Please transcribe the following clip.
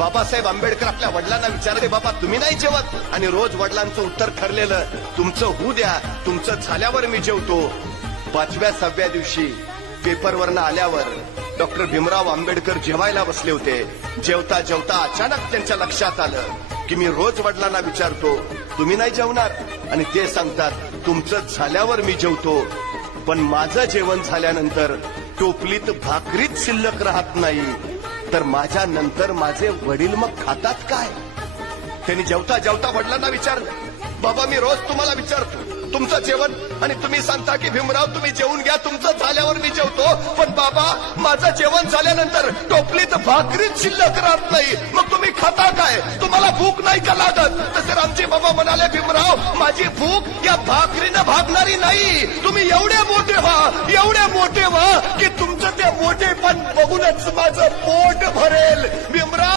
बाबासाहेब आंबेडकर आपल्या वडिलांना विचारले, बाबा तुम्ही नाही जेवत? आणि रोज वडिलांचं उत्तर ठरलेलं, तुमचं होऊ द्या, तुमचं झाल्यावर मी जेवतो. 5व्या 6व्या दिवशी पेपरवरनं आल्यावर डॉक्टर भीमराव आंबेडकर जेवायला बसले होते. जेवता जेवता अचानक त्यांच्या लक्षात आलं की मी रोज वडिलांना विचारतो, तुम्ही नाही जेवणार? आणि ते सांगतात, तुमचं झाल्यावर मी जेवतो. पण माझं जेवण झाल्यानंतर टोपलीत भाकरीच शिल्लक राहत नाही, तर माझ्या नंतर माझे वडील मग खातात काय? त्यांनी जेवता जेवता वडिलांना विचारलं, बाबा मी रोज तुम्हाला विचारतो तुमचं जेवण, आणि तुम्ही सांगता की भीमराव तुम्ही जेवून घ्या, तुमचं झाल्यावर मी जेवतो. पण बाबा माझं जेवण झाल्यानंतर टोपलीत भाकरीच शिल्लक राहत नाही, मग तुम्ही खाता काय? तुम्हाला भूक नाही का लागत? तसे रामजी बाबा म्हणाले, भीमराव माझी भूक या भाकरीनं भागणारी नाही. तुम्ही एवढे मोठे व्हा की तुमचं ते मोठेपण बघूनच माझं पोट भरेल. भीमराव